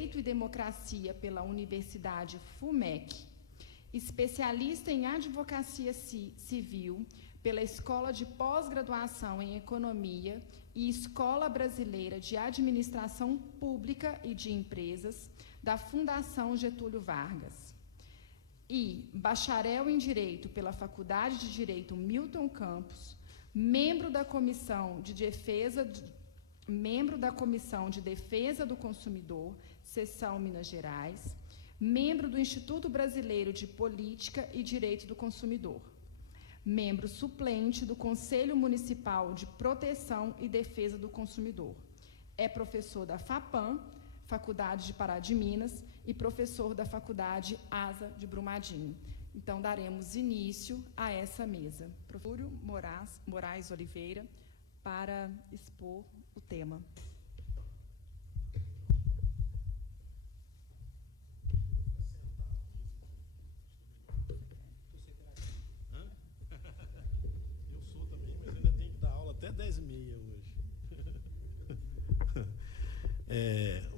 Direito e Democracia pela Universidade FUMEC, especialista em Advocacia Civil pela Escola de Pós-Graduação em Economia e Escola Brasileira de Administração Pública e de Empresas da Fundação Getúlio Vargas. E bacharel em Direito pela Faculdade de Direito Milton Campos, membro da Comissão de Defesa do Consumidor, Seção Minas Gerais, membro do Instituto Brasileiro de Política e Direito do Consumidor, membro suplente do Conselho Municipal de Proteção e Defesa do Consumidor. É professor da FAPAM, Faculdade de Pará de Minas, e professor da Faculdade ASA de Brumadinho. Então, daremos início a essa mesa. Professor Moraes Oliveira, para expor o tema. Eu sou também, mas ainda tenho que dar aula até 10h30 hoje.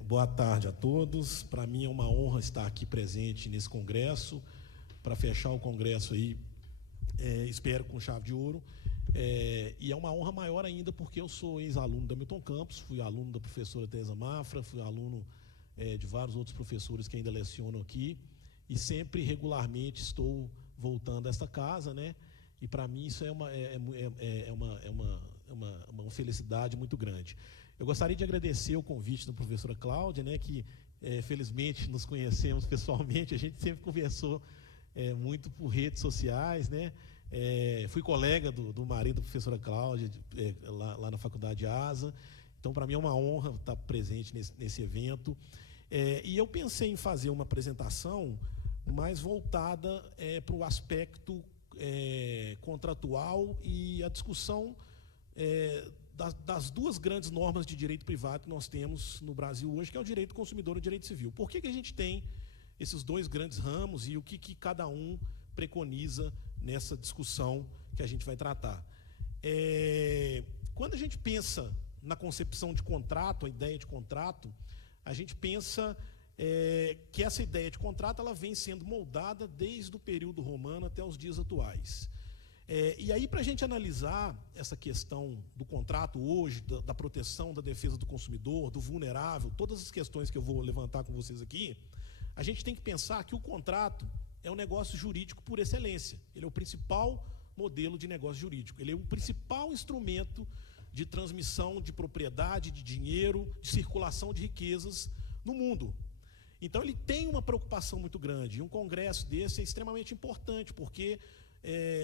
Boa tarde a todos. Para mim é uma honra estar aqui presente nesse congresso, para fechar o congresso aí, espero com chave de ouro. E é uma honra maior ainda porque eu sou ex-aluno da Milton Campos, fui aluno da professora Teresa Mafra, fui aluno de vários outros professores que ainda lecionam aqui, e sempre, regularmente, estou voltando a esta casa, né? E para mim isso é uma felicidade muito grande. Eu gostaria de agradecer o convite da professora Cláudia, né, que felizmente nos conhecemos pessoalmente, a gente sempre conversou muito por redes sociais, né? Fui colega do marido da professora Cláudia, lá na Faculdade ASA, então para mim é uma honra estar presente nesse evento. E eu pensei em fazer uma apresentação mais voltada para o aspecto contratual e a discussão das duas grandes normas de direito privado que nós temos no Brasil hoje, que é o direito do consumidor e o direito civil. Por que a gente tem esses dois grandes ramos e o que cada um preconiza nessa discussão que a gente vai tratar? Quando a gente pensa na concepção de contrato, a ideia de contrato, a gente pensa que essa ideia de contrato ela vem sendo moldada desde o período romano até os dias atuais. E aí, para a gente analisar essa questão do contrato hoje, da proteção, da defesa do consumidor, do vulnerável, todas as questões que eu vou levantar com vocês aqui, a gente tem que pensar que o contrato é um negócio jurídico por excelência. Ele é o principal modelo de negócio jurídico. Ele é o principal instrumento de transmissão de propriedade, de dinheiro, de circulação de riquezas no mundo. Então, ele tem uma preocupação muito grande. E um congresso desse é extremamente importante, porque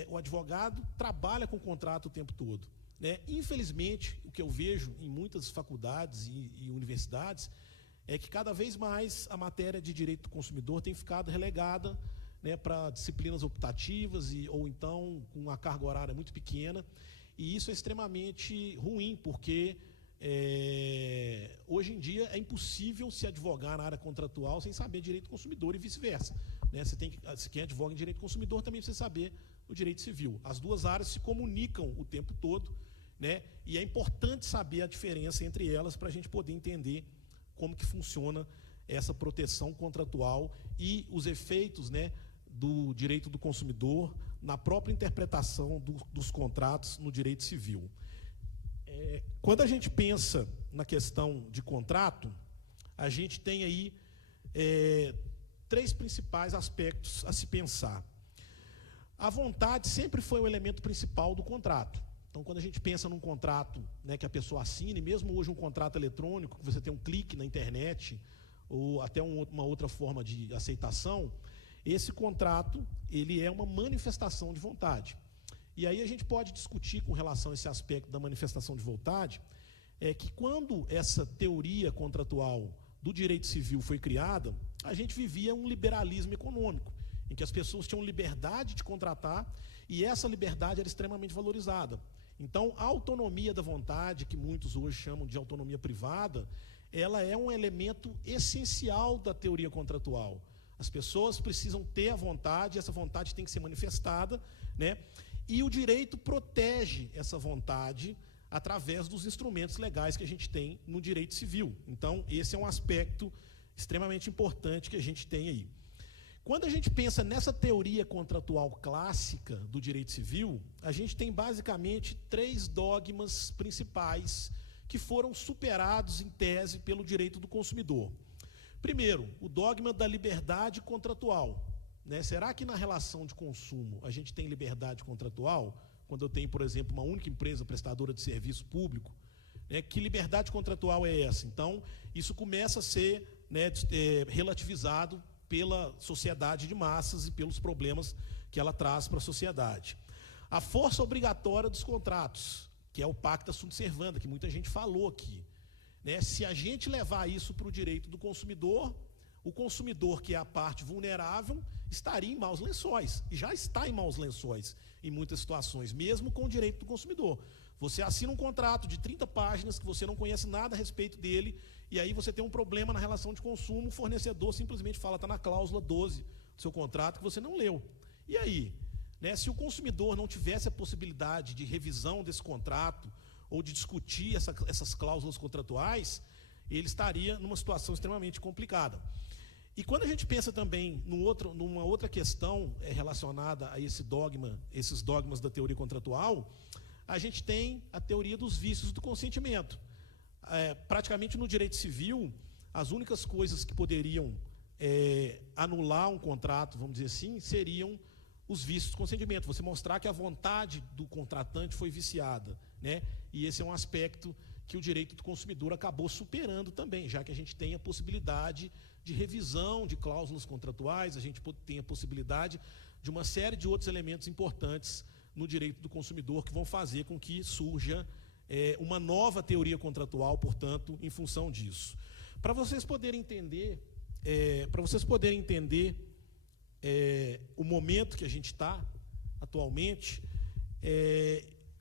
o advogado trabalha com o contrato o tempo todo, né? Infelizmente, o que eu vejo em muitas faculdades e universidades é que cada vez mais a matéria de direito do consumidor tem ficado relegada, né, para disciplinas optativas ou então com uma carga horária muito pequena, e isso é extremamente ruim, porque hoje em dia é impossível se advogar na área contratual sem saber direito do consumidor e vice-versa, né? Quem advoga em direito do consumidor também precisa saber o direito civil. As duas áreas se comunicam o tempo todo, né? E é importante saber a diferença entre elas para a gente poder entender como que funciona essa proteção contratual e os efeitos, né, do direito do consumidor na própria interpretação dos contratos no direito civil. Quando a gente pensa na questão de contrato, a gente tem aí três principais aspectos a se pensar. A vontade sempre foi o elemento principal do contrato. Então, quando a gente pensa num contrato, né, que a pessoa assine, mesmo hoje um contrato eletrônico, que você tem um clique na internet, ou até uma outra forma de aceitação, esse contrato ele é uma manifestação de vontade. E aí a gente pode discutir com relação a esse aspecto da manifestação de vontade, que quando essa teoria contratual do direito civil foi criada, a gente vivia um liberalismo econômico, em que as pessoas tinham liberdade de contratar e essa liberdade era extremamente valorizada. Então, a autonomia da vontade, que muitos hoje chamam de autonomia privada, ela é um elemento essencial da teoria contratual. As pessoas precisam ter a vontade, essa vontade tem que ser manifestada, né? E o direito protege essa vontade através dos instrumentos legais que a gente tem no direito civil. Então, esse é um aspecto extremamente importante que a gente tem aí. Quando a gente pensa nessa teoria contratual clássica do direito civil, a gente tem basicamente 3 dogmas principais que foram superados em tese pelo direito do consumidor. Primeiro, o dogma da liberdade contratual. Né? Será que na relação de consumo a gente tem liberdade contratual? Quando eu tenho, por exemplo, uma única empresa prestadora de serviço público, né? Que liberdade contratual é essa? Então, isso começa a ser, né, relativizado pela sociedade de massas e pelos problemas que ela traz para a sociedade. A força obrigatória dos contratos, que é o pacta sunt servanda, que muita gente falou aqui. Né? Se a gente levar isso para o direito do consumidor, o consumidor, que é a parte vulnerável, estaria em maus lençóis, e já está em maus lençóis em muitas situações, mesmo com o direito do consumidor. Você assina um contrato de 30 páginas que você não conhece nada a respeito dele, e aí você tem um problema na relação de consumo, o fornecedor simplesmente fala, está na cláusula 12 do seu contrato que você não leu. E aí? Né, se o consumidor não tivesse a possibilidade de revisão desse contrato, ou de discutir essas cláusulas contratuais, ele estaria numa situação extremamente complicada. E quando a gente pensa também numa outra questão relacionada a esses dogmas da teoria contratual, a gente tem a teoria dos vícios do consentimento. Praticamente no direito civil, as únicas coisas que poderiam anular um contrato, vamos dizer assim, seriam os vícios do consentimento. Você mostrar que a vontade do contratante foi viciada, né? E esse é um aspecto que o direito do consumidor acabou superando também, já que a gente tem a possibilidade de revisão de cláusulas contratuais, a gente tem a possibilidade de uma série de outros elementos importantes no direito do consumidor que vão fazer com que surja uma nova teoria contratual, portanto, em função disso. Para vocês poderem entender, o momento que a gente está atualmente,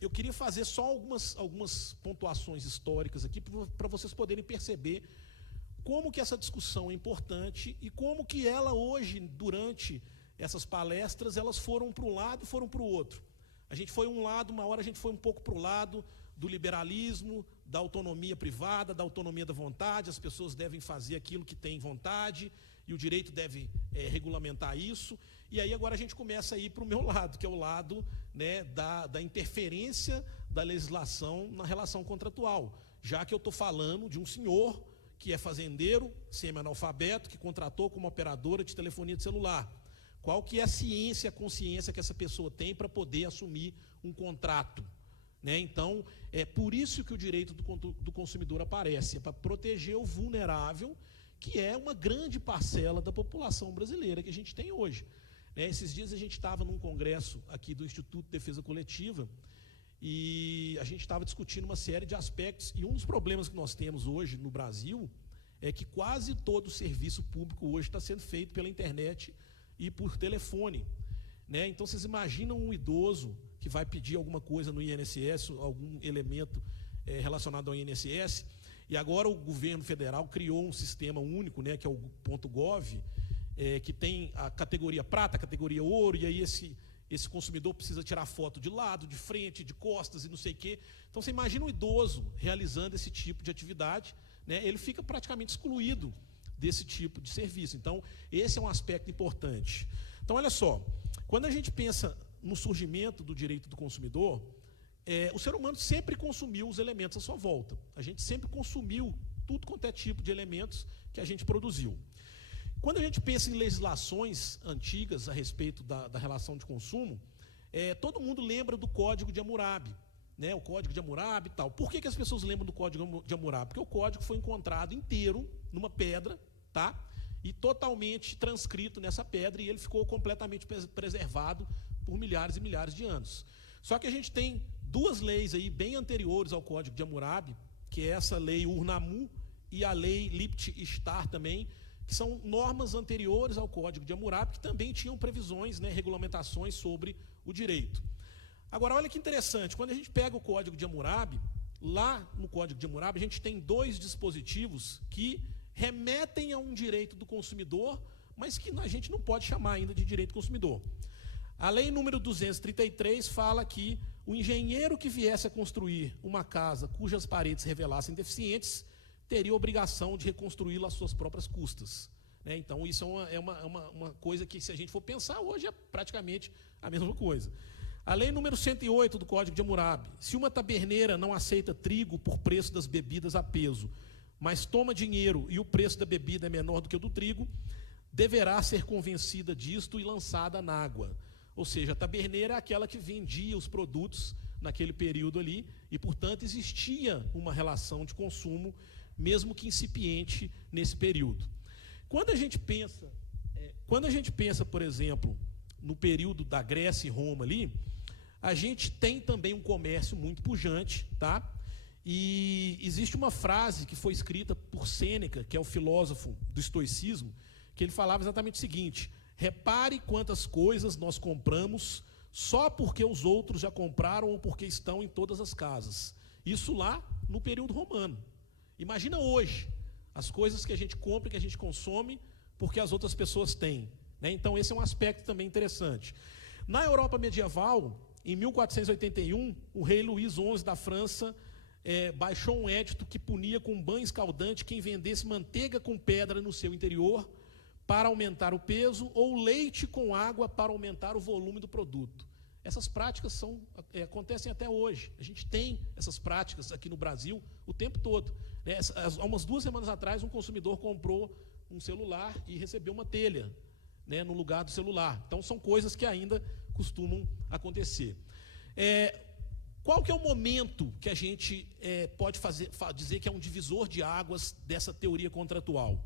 eu queria fazer só algumas pontuações históricas aqui para vocês poderem perceber como que essa discussão é importante e como que ela hoje, durante essas palestras, elas foram para um lado e foram para o outro. A gente foi uma hora a gente foi um pouco para o lado do liberalismo, da autonomia privada, da autonomia da vontade, as pessoas devem fazer aquilo que têm vontade e o direito deve regulamentar isso. E aí agora a gente começa a ir para o meu lado, que é o lado, né, da interferência da legislação na relação contratual, já que eu estou falando de um senhor que é fazendeiro, semi-analfabeto, que contratou como operadora de telefonia de celular. Qual que é a ciência, a consciência que essa pessoa tem para poder assumir um contrato? Né? Então, é por isso que o direito do consumidor aparece, é para proteger o vulnerável, que é uma grande parcela da população brasileira que a gente tem hoje. Esses dias a gente estava num congresso aqui do Instituto de Defesa Coletiva e a gente estava discutindo uma série de aspectos, e um dos problemas que nós temos hoje no Brasil é que quase todo o serviço público hoje está sendo feito pela internet e por telefone. Então, vocês imaginam um idoso que vai pedir alguma coisa no INSS, algum elemento relacionado ao INSS, e agora o governo federal criou um sistema único, né, que é o .gov, que tem a categoria prata, a categoria ouro, e aí esse consumidor precisa tirar foto de lado, de frente, de costas e não sei o quê. Então, você imagina um idoso realizando esse tipo de atividade, né, ele fica praticamente excluído desse tipo de serviço. Então, esse é um aspecto importante. Então, olha só, quando a gente pensa no surgimento do direito do consumidor, o ser humano sempre consumiu os elementos à sua volta. A gente sempre consumiu tudo quanto é tipo de elementos que a gente produziu. Quando a gente pensa em legislações antigas a respeito da relação de consumo, todo mundo lembra do Código de Hammurabi, né? O Código de Hammurabi e tal. Por que as pessoas lembram do Código de Hammurabi? Porque o código foi encontrado inteiro numa pedra, tá? E totalmente transcrito nessa pedra, e ele ficou completamente preservado por milhares e milhares de anos. Só que a gente tem duas leis aí bem anteriores ao Código de Hammurabi, que é essa lei Ur-Nammu e a lei Lipit-Ishtar também, que são normas anteriores ao Código de Hammurabi, que também tinham previsões, né, regulamentações sobre o direito. Agora, olha que interessante, quando a gente pega o Código de Hammurabi, lá no Código de Hammurabi, a gente tem 2 dispositivos que remetem a um direito do consumidor, mas que a gente não pode chamar ainda de direito do consumidor. A lei número 233 fala que o engenheiro que viesse a construir uma casa cujas paredes revelassem deficientes teria a obrigação de reconstruí-lo às suas próprias custas. Né? Então, isso é uma coisa que, se a gente for pensar, hoje é praticamente a mesma coisa. A lei número 108 do Código de Hammurabi: se uma taberneira não aceita trigo por preço das bebidas a peso, mas toma dinheiro e o preço da bebida é menor do que o do trigo, deverá ser convencida disto e lançada na água. Ou seja, a taberneira é aquela que vendia os produtos naquele período ali, e, portanto, existia uma relação de consumo, mesmo que incipiente, nesse período. Quando a gente pensa, por exemplo, no período da Grécia e Roma ali, a gente tem também um comércio muito pujante, tá? E existe uma frase que foi escrita por Sêneca, que é o filósofo do estoicismo, que ele falava exatamente o seguinte: repare quantas coisas nós compramos só porque os outros já compraram ou porque estão em todas as casas. Isso lá no período romano. Imagina hoje as coisas que a gente compra e que a gente consome porque as outras pessoas têm. Né? Então, esse é um aspecto também interessante. Na Europa medieval, em 1481, o rei Luís XI da França baixou um édito que punia com banho escaldante quem vendesse manteiga com pedra no seu interior para aumentar o peso, ou leite com água para aumentar o volume do produto. Essas práticas acontecem até hoje. A gente tem essas práticas aqui no Brasil o tempo todo. Né? Há umas 2 semanas atrás, um consumidor comprou um celular e recebeu uma telha, né, no lugar do celular. Então, são coisas que ainda costumam acontecer. Qual que é o momento que a gente pode dizer que é um divisor de águas dessa teoria contratual?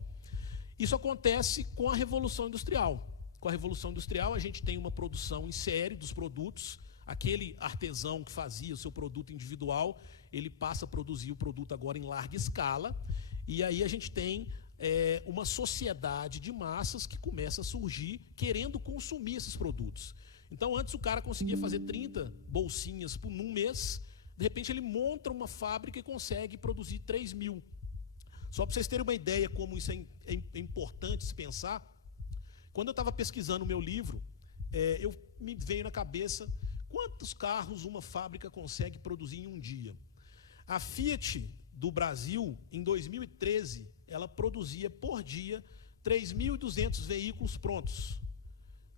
Isso acontece com a Revolução Industrial. Com a Revolução Industrial, a gente tem uma produção em série dos produtos. Aquele artesão que fazia o seu produto individual, ele passa a produzir o produto agora em larga escala. E aí a gente tem uma sociedade de massas que começa a surgir querendo consumir esses produtos. Então, antes o cara conseguia fazer 30 bolsinhas num mês, de repente ele monta uma fábrica e consegue produzir 3.000. Só para vocês terem uma ideia como isso é importante se pensar, quando eu estava pesquisando o meu livro, me veio na cabeça quantos carros uma fábrica consegue produzir em um dia. A Fiat do Brasil, em 2013, ela produzia por dia 3.200 veículos prontos.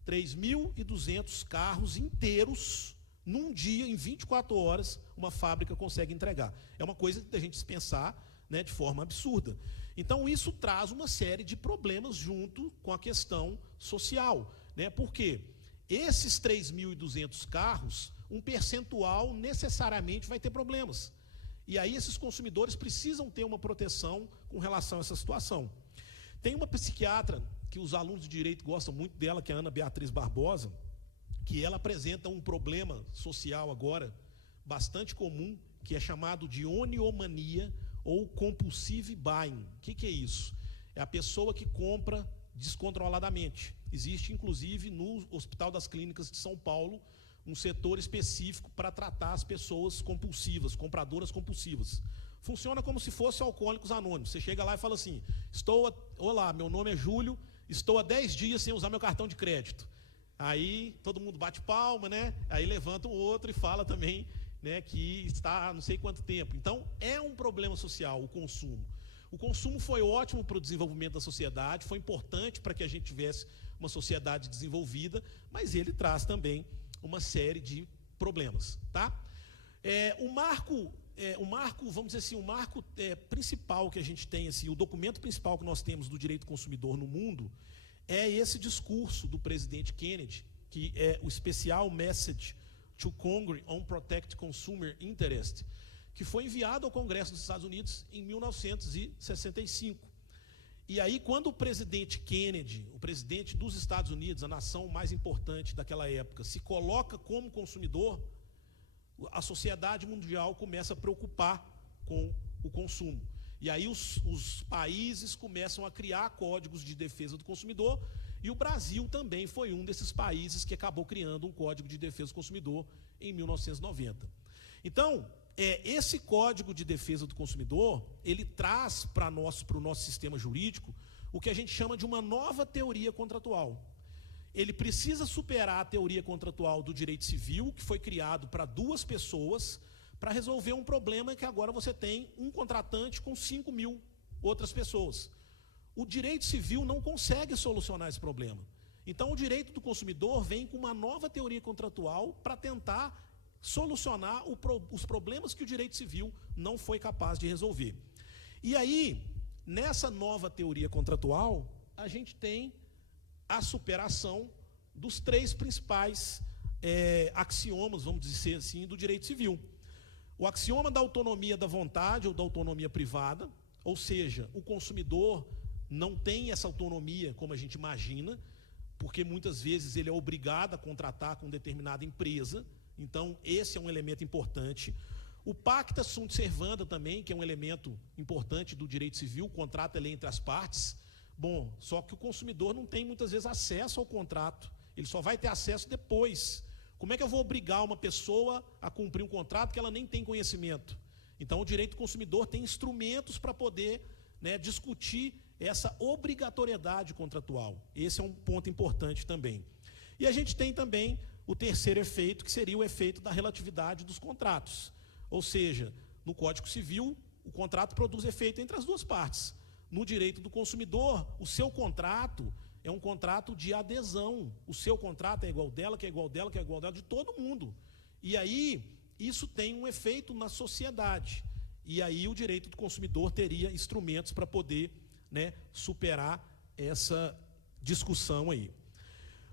3.200 carros inteiros, num dia, em 24 horas, uma fábrica consegue entregar. É uma coisa da gente se pensar, né, de forma absurda. Então, isso traz uma série de problemas junto com a questão social. Né? Porque esses 3.200 carros, um percentual necessariamente vai ter problemas. E aí esses consumidores precisam ter uma proteção com relação a essa situação. Tem uma psiquiatra que os alunos de direito gostam muito dela, que é a Ana Beatriz Barbosa, que ela apresenta um problema social agora bastante comum, que é chamado de oniomania ou compulsive buying. O que é isso? É a pessoa que compra descontroladamente. Existe, inclusive, no Hospital das Clínicas de São Paulo, um setor específico para tratar as pessoas compulsivas, compradoras compulsivas. Funciona como se fosse Alcoólicos Anônimos. Você chega lá e fala assim: olá, meu nome é Júlio, estou há 10 dias sem usar meu cartão de crédito. Aí todo mundo bate palma, né? Aí levanta o outro e fala também, né, que está há não sei quanto tempo. Então, é um problema social o consumo. O consumo foi ótimo para o desenvolvimento da sociedade, foi importante para que a gente tivesse uma sociedade desenvolvida, mas ele traz também uma série de problemas. Tá? O marco, vamos dizer assim, o marco principal que a gente tem, assim, o documento principal que nós temos do direito consumidor no mundo, é esse discurso do presidente Kennedy, que é o Special Message to Congress on Protect Consumer Interest, que foi enviado ao Congresso dos Estados Unidos em 1965. E aí, quando o presidente Kennedy, o presidente dos Estados Unidos, a nação mais importante daquela época, se coloca como consumidor, a sociedade mundial começa a preocupar com o consumo. E aí os países começam a criar códigos de defesa do consumidor, e o Brasil também foi um desses países que acabou criando um código de defesa do consumidor em 1990. Então, esse código de defesa do consumidor, ele traz para o nosso sistema jurídico o que a gente chama de uma nova teoria contratual. Ele precisa superar a teoria contratual do direito civil, que foi criado para 2 pessoas, para resolver um problema que agora você tem um contratante com 5.000 outras pessoas. O direito civil não consegue solucionar esse problema. Então, o direito do consumidor vem com uma nova teoria contratual para tentar solucionar os problemas que o direito civil não foi capaz de resolver. E aí, nessa nova teoria contratual, a gente tem a superação dos 3 principais axiomas, vamos dizer assim, do direito civil. O axioma da autonomia da vontade ou da autonomia privada, ou seja, o consumidor não tem essa autonomia como a gente imagina, porque muitas vezes ele é obrigado a contratar com determinada empresa. Então, esse é um elemento importante. O pacta sunt servanda também, que é um elemento importante do direito civil, o contrato é lei entre as partes. Bom, só que o consumidor não tem muitas vezes acesso ao contrato, ele só vai ter acesso depois. Como é que eu vou obrigar uma pessoa a cumprir um contrato que ela nem tem conhecimento? Então, o direito do consumidor tem instrumentos para poder, né, discutir essa obrigatoriedade contratual. Esse é um ponto importante também. E a gente tem também o terceiro efeito, que seria o efeito da relatividade dos contratos. Ou seja, no Código Civil, o contrato produz efeito entre as duas partes. No direito do consumidor, o seu contrato é um contrato de adesão. O seu contrato é igual dela, que é igual dela, que é igual dela, de todo mundo. E aí, isso tem um efeito na sociedade. E aí, o direito do consumidor teria instrumentos para poder, né, superar essa discussão aí.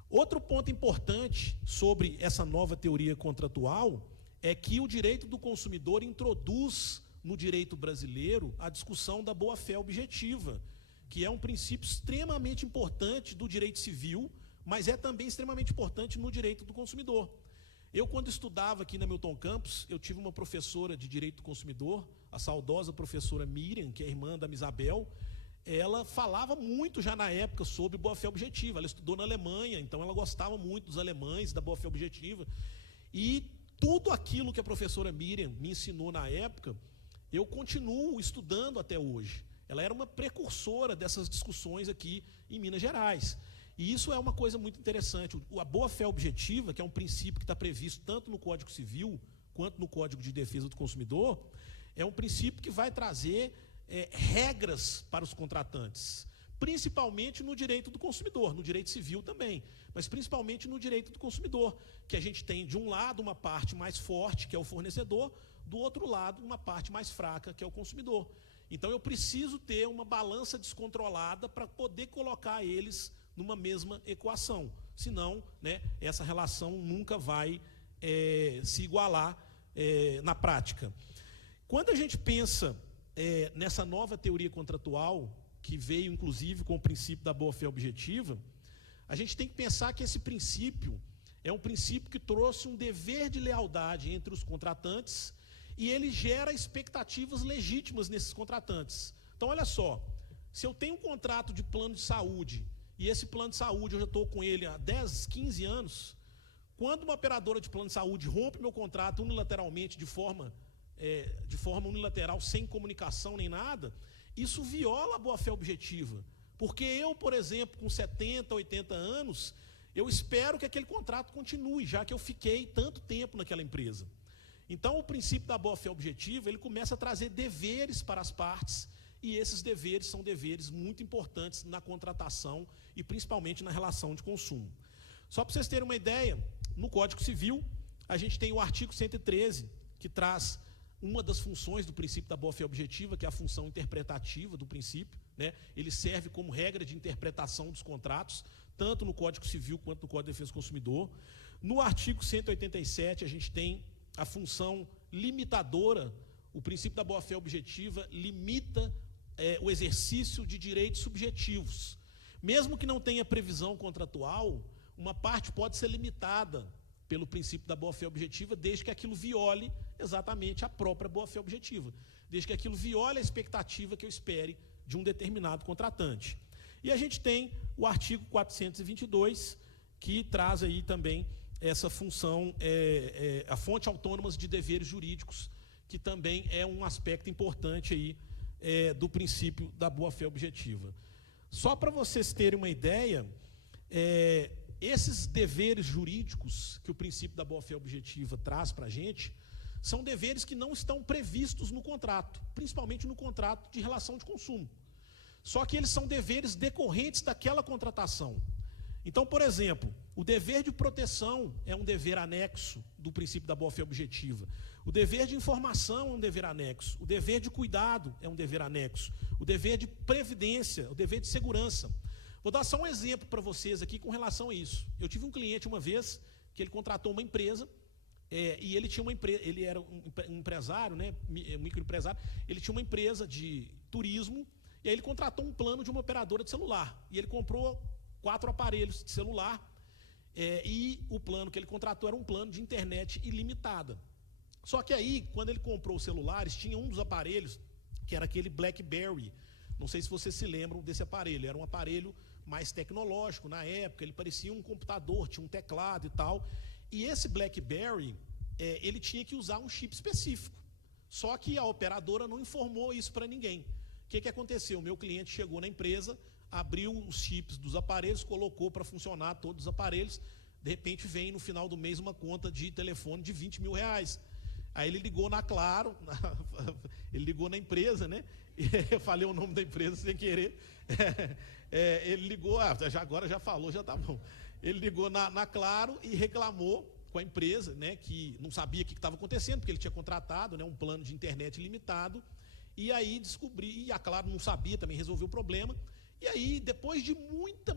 Outro ponto importante sobre essa nova teoria contratual é que o direito do consumidor introduz no direito brasileiro a discussão da boa-fé objetiva, que é um princípio extremamente importante do direito civil, mas é também extremamente importante no direito do consumidor. Eu, quando estudava aqui na Milton Campos, eu tive uma professora de direito do consumidor, a saudosa professora Miriam, que é irmã da Isabel. Ela falava muito já na época sobre boa-fé objetiva. Ela estudou na Alemanha, então ela gostava muito dos alemães, da boa-fé objetiva. E tudo aquilo que a professora Miriam me ensinou na época, eu continuo estudando até hoje. Ela era uma precursora dessas discussões aqui em Minas Gerais. E isso é uma coisa muito interessante. A boa-fé objetiva, que é um princípio que está previsto tanto no Código Civil quanto no Código de Defesa do Consumidor, é um princípio que vai trazer regras para os contratantes, principalmente no direito do consumidor, no direito civil também, mas principalmente no direito do consumidor, que a gente tem de um lado uma parte mais forte, que é o fornecedor, do outro lado uma parte mais fraca, que é o consumidor. Então eu preciso ter uma balança descontrolada para poder colocar eles numa mesma equação, senão, né, essa relação nunca vai se igualar na prática. Quando a gente pensa nessa nova teoria contratual, que veio inclusive com o princípio da boa-fé objetiva, a gente tem que pensar que esse princípio é um princípio que trouxe um dever de lealdade entre os contratantes e ele gera expectativas legítimas nesses contratantes. Então, olha só, se eu tenho um contrato de plano de saúde e esse plano de saúde eu já estou com ele há 10, 15 anos, quando uma operadora de plano de saúde rompe meu contrato unilateralmente de forma unilateral, sem comunicação nem nada, isso viola a boa-fé objetiva. Porque eu, por exemplo, com 70, 80 anos, eu espero que aquele contrato continue, já que eu fiquei tanto tempo naquela empresa. Então, o princípio da boa-fé objetiva, ele começa a trazer deveres para as partes, e esses deveres são deveres muito importantes na contratação e principalmente na relação de consumo. Só para vocês terem uma ideia, no Código Civil, a gente tem o artigo 113, que traz uma das funções do princípio da boa-fé objetiva, que é a função interpretativa do princípio, né? Ele serve como regra de interpretação dos contratos, tanto no Código Civil quanto no Código de Defesa do Consumidor. No artigo 187, a gente tem a função limitadora. O princípio da boa-fé objetiva limita o exercício de direitos subjetivos. Mesmo que não tenha previsão contratual, uma parte pode ser limitada pelo princípio da boa-fé objetiva, desde que aquilo viole exatamente a própria boa-fé objetiva, desde que aquilo viole a expectativa que eu espere de um determinado contratante. E a gente tem o artigo 422, que traz aí também essa função, a fonte autônoma de deveres jurídicos, que também é um aspecto importante aí, do princípio da boa-fé objetiva. Só para vocês terem uma ideia, esses deveres jurídicos que o princípio da boa-fé objetiva traz para a gente, são deveres que não estão previstos no contrato, principalmente no contrato de relação de consumo. Só que eles são deveres decorrentes daquela contratação. Então, por exemplo, o dever de proteção é um dever anexo do princípio da boa-fé objetiva. O dever de informação é um dever anexo. O dever de cuidado é um dever anexo. O dever de previdência, o dever de segurança. Vou dar só um exemplo para vocês aqui com relação a isso. Eu tive um cliente uma vez que ele contratou uma empresa e ele tinha uma empresa, ele era um empresário, né, microempresário, ele tinha uma empresa de turismo e aí ele contratou um plano de uma operadora de celular. E ele comprou 4 aparelhos de celular e o plano que ele contratou era um plano de internet ilimitada. Só que aí, quando ele comprou os celulares, tinha um dos aparelhos, que era aquele BlackBerry. Não sei se vocês se lembram desse aparelho. Era um aparelho mais tecnológico na época, ele parecia um computador, tinha um teclado e tal. E esse BlackBerry, ele tinha que usar um chip específico. Só que a operadora não informou isso para ninguém. O que aconteceu? O meu cliente chegou na empresa, abriu os chips dos aparelhos, colocou para funcionar todos os aparelhos. De repente vem no final do mês uma conta de telefone de R$20 mil. Aí ele ligou na Claro, ele ligou na empresa, né? Eu falei o nome da empresa sem querer. Ele ligou, agora já falou, já tá bom. Ele ligou na Claro e reclamou com a empresa, né? Que não sabia o que estava acontecendo, porque ele tinha contratado, né, um plano de internet limitado. E aí descobri, e a Claro não sabia, também resolveu o problema. E aí, depois de muita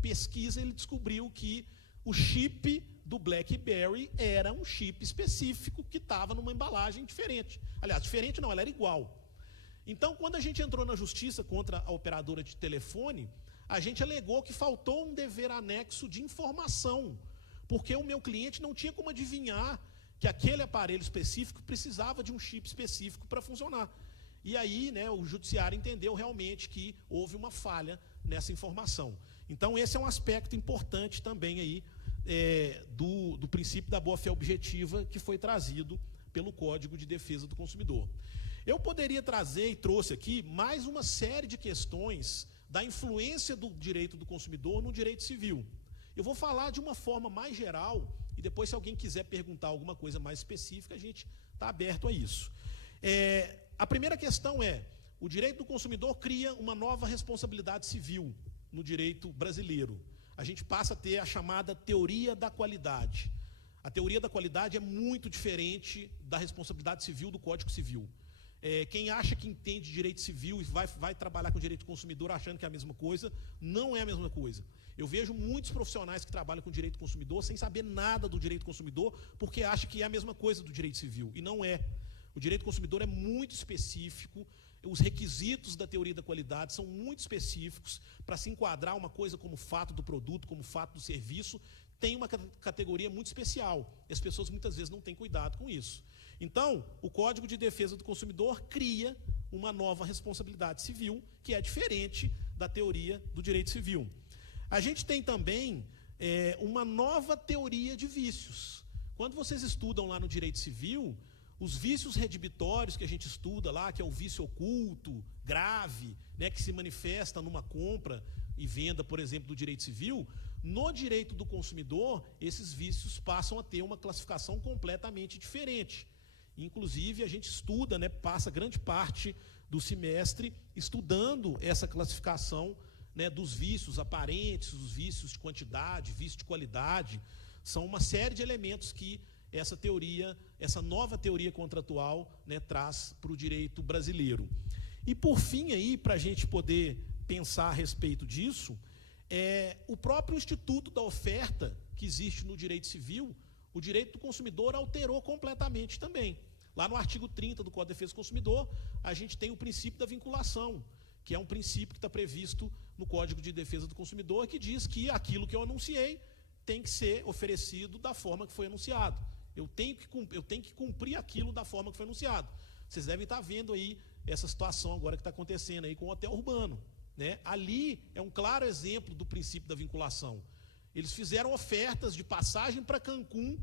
pesquisa, ele descobriu que o chip do BlackBerry era um chip específico que estava numa embalagem diferente. Aliás, diferente não, ela era igual. Então, quando a gente entrou na justiça contra a operadora de telefone, a gente alegou que faltou um dever anexo de informação, porque o meu cliente não tinha como adivinhar que aquele aparelho específico precisava de um chip específico para funcionar. E aí, né, o judiciário entendeu realmente que houve uma falha nessa informação. Então, esse é um aspecto importante também aí, do princípio da boa-fé objetiva que foi trazido pelo Código de Defesa do Consumidor. Eu poderia trazer, e trouxe aqui, mais uma série de questões da influência do direito do consumidor no direito civil. Eu vou falar de uma forma mais geral, e depois, se alguém quiser perguntar alguma coisa mais específica, a gente está aberto a isso. A primeira questão o direito do consumidor cria uma nova responsabilidade civil no direito brasileiro. A gente passa a ter a chamada teoria da qualidade. A teoria da qualidade é muito diferente da responsabilidade civil do Código Civil. Quem acha que entende direito civil e vai trabalhar com direito do consumidor achando que é a mesma coisa, não é a mesma coisa. Eu vejo muitos profissionais que trabalham com direito do consumidor sem saber nada do direito do consumidor, porque acham que é a mesma coisa do direito civil, e não é. O direito do consumidor é muito específico, os requisitos da teoria da qualidade são muito específicos para se enquadrar uma coisa como fato do produto, como fato do serviço, tem uma categoria muito especial. E as pessoas muitas vezes não têm cuidado com isso. Então, o Código de Defesa do Consumidor cria uma nova responsabilidade civil, que é diferente da teoria do direito civil. A gente tem também uma nova teoria de vícios. Quando vocês estudam lá no direito civil, os vícios redibitórios que a gente estuda lá, que é o vício oculto, grave, né, que se manifesta numa compra e venda, por exemplo, do direito civil, no direito do consumidor, esses vícios passam a ter uma classificação completamente diferente. Inclusive, a gente estuda, né, passa grande parte do semestre estudando essa classificação, né, dos vícios aparentes, os vícios de quantidade, vício de qualidade. São uma série de elementos que essa teoria, essa nova teoria contratual, né, traz para o direito brasileiro. E por fim, aí, para a gente poder pensar a respeito disso, o próprio Instituto da Oferta, que existe no direito civil, o direito do consumidor alterou completamente também. Lá no artigo 30 do Código de Defesa do Consumidor, a gente tem o princípio da vinculação, que é um princípio que está previsto no Código de Defesa do Consumidor, que diz que aquilo que eu anunciei tem que ser oferecido da forma que foi anunciado. Eu tenho que cumprir aquilo da forma que foi anunciado. Vocês devem estar vendo aí essa situação agora que está acontecendo aí com o hotel urbano, né? Ali é um claro exemplo do princípio da vinculação. Eles fizeram ofertas de passagem para Cancún,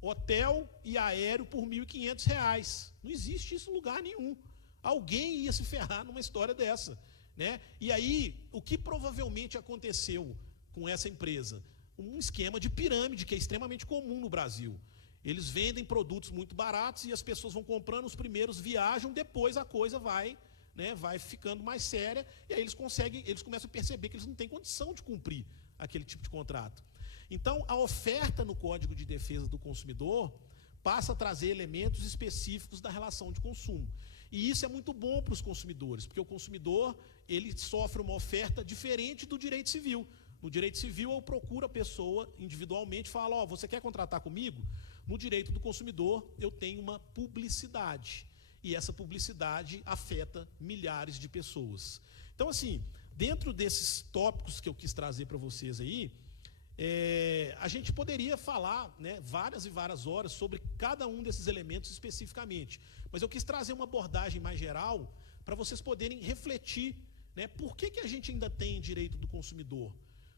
hotel e aéreo por R$ 1.500. Não existe isso em lugar nenhum. Alguém ia se ferrar numa história dessa, né? E aí, o que provavelmente aconteceu com essa empresa? Um esquema de pirâmide que é extremamente comum no Brasil. Eles vendem produtos muito baratos e as pessoas vão comprando, os primeiros viajam, depois a coisa vai né, vai ficando mais séria, e aí eles começam a perceber que eles não têm condição de cumprir aquele tipo de contrato. Então, a oferta no Código de Defesa do Consumidor passa a trazer elementos específicos da relação de consumo. E isso é muito bom para os consumidores, porque o consumidor ele sofre uma oferta diferente do direito civil. No direito civil, eu procuro a pessoa individualmente e falo, você quer contratar comigo? No direito do consumidor, eu tenho uma publicidade. E essa publicidade afeta milhares de pessoas. Então, assim, dentro desses tópicos que eu quis trazer para vocês aí, a gente poderia falar, né, várias e várias horas sobre cada um desses elementos especificamente. Mas eu quis trazer uma abordagem mais geral para vocês poderem refletir, né, por que a gente ainda tem direito do consumidor?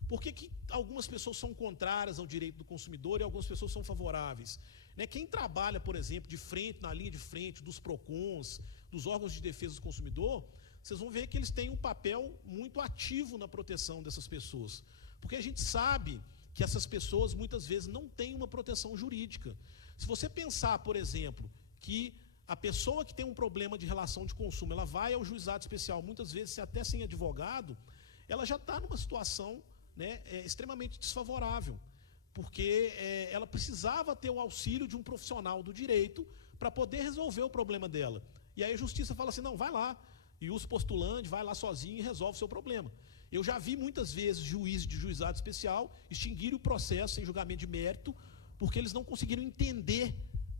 Por que algumas pessoas são contrárias ao direito do consumidor e algumas pessoas são favoráveis? Né, quem trabalha, por exemplo, de frente, na linha de frente dos PROCONs, dos órgãos de defesa do consumidor, vocês vão ver que eles têm um papel muito ativo na proteção dessas pessoas. Porque a gente sabe que essas pessoas muitas vezes não têm uma proteção jurídica. Se você pensar, por exemplo, que a pessoa que tem um problema de relação de consumo, ela vai ao juizado especial, muitas vezes até sem advogado, ela já está numa situação, né, extremamente desfavorável, porque ela precisava ter o auxílio de um profissional do direito para poder resolver o problema dela. E aí a justiça fala assim, não, vai lá, e os postulantes, vai lá sozinho e resolve o seu problema. Eu já vi muitas vezes juízes de juizado especial extinguirem o processo sem julgamento de mérito, porque eles não conseguiram entender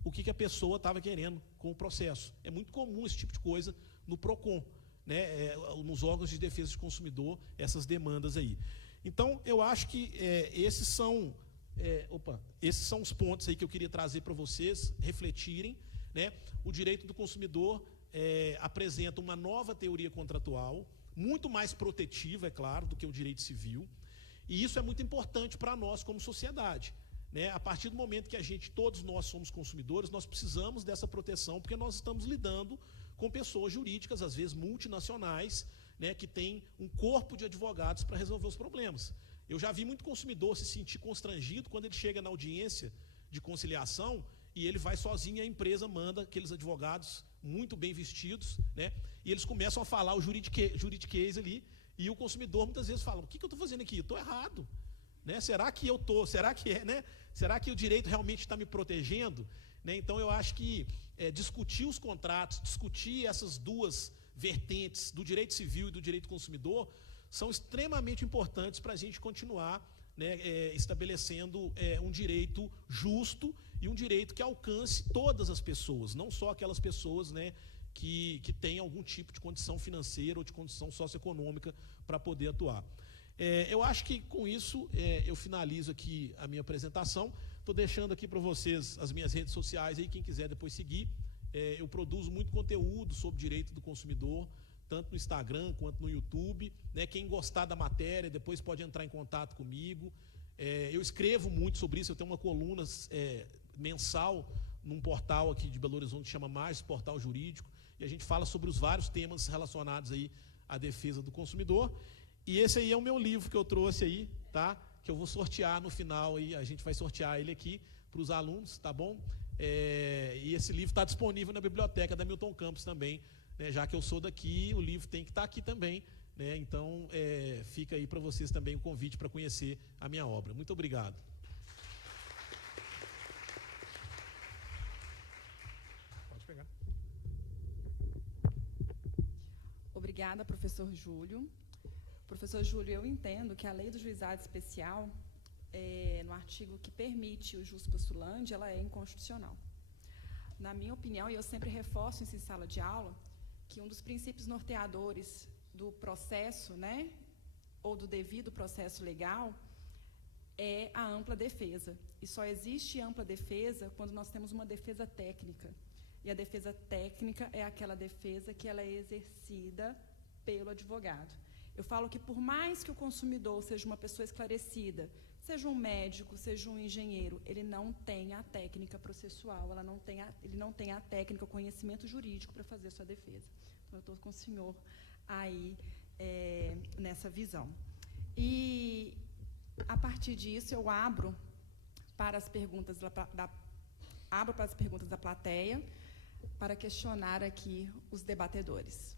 o que a pessoa estava querendo com o processo. É muito comum esse tipo de coisa no PROCON, né, nos órgãos de defesa do consumidor, essas demandas aí. Então, eu acho que esses são os pontos aí que eu queria trazer para vocês refletirem, né? O direito do consumidor apresenta uma nova teoria contratual, muito mais protetiva, é claro, do que o direito civil, e isso é muito importante para nós como sociedade, né? A partir do momento que todos nós somos consumidores, nós precisamos dessa proteção, porque nós estamos lidando com pessoas jurídicas, às vezes multinacionais, né, que têm um corpo de advogados para resolver os problemas. Eu já vi muito consumidor se sentir constrangido quando ele chega na audiência de conciliação e ele vai sozinho e a empresa manda aqueles advogados muito bem vestidos, né, e eles começam a falar o juridiquês ali, e o consumidor muitas vezes fala, o que eu estou fazendo aqui? Eu estou errado. Né? Será que o direito realmente está me protegendo? Né? Então, eu acho que discutir os contratos, discutir essas duas vertentes do direito civil e do direito consumidor são extremamente importantes para a gente continuar, né, estabelecendo um direito justo e um direito que alcance todas as pessoas, não só aquelas pessoas, né, que têm algum tipo de condição financeira ou de condição socioeconômica para poder atuar. Eu acho que com isso eu finalizo aqui a minha apresentação. Estou deixando aqui para vocês as minhas redes sociais, aí, quem quiser depois seguir. Eu produzo muito conteúdo sobre direito do consumidor, tanto no Instagram quanto no YouTube. Né? Quem gostar da matéria, depois pode entrar em contato comigo. Eu escrevo muito sobre isso, eu tenho uma coluna mensal num portal aqui de Belo Horizonte que chama Mais Portal Jurídico, e a gente fala sobre os vários temas relacionados aí à defesa do consumidor. E esse aí é o meu livro que eu trouxe aí, tá? Que eu vou sortear no final, aí, a gente vai sortear ele aqui para os alunos, tá bom? E esse livro está disponível na biblioteca da Milton Campos também, né? Já que eu sou daqui, o livro tem que estar aqui também, né? Então, fica aí para vocês também o convite para conhecer a minha obra. Muito obrigado. Pode pegar. Obrigada, professor Júlio. Professor Júlio, eu entendo que a lei do juizado especial, no artigo que permite o jus postulandi, ela é inconstitucional. Na minha opinião, e eu sempre reforço isso em sala de aula, que um dos princípios norteadores do processo, né, ou do devido processo legal, é a ampla defesa. E só existe ampla defesa quando nós temos uma defesa técnica. E a defesa técnica é aquela defesa que ela é exercida pelo advogado. Eu falo que por mais que o consumidor seja uma pessoa esclarecida, seja um médico, seja um engenheiro, ele não tem a técnica processual, ele não tem a técnica, o conhecimento jurídico para fazer sua defesa. Então, eu estou com o senhor aí nessa visão. E, a partir disso, eu abro para as perguntas da plateia, para questionar aqui os debatedores.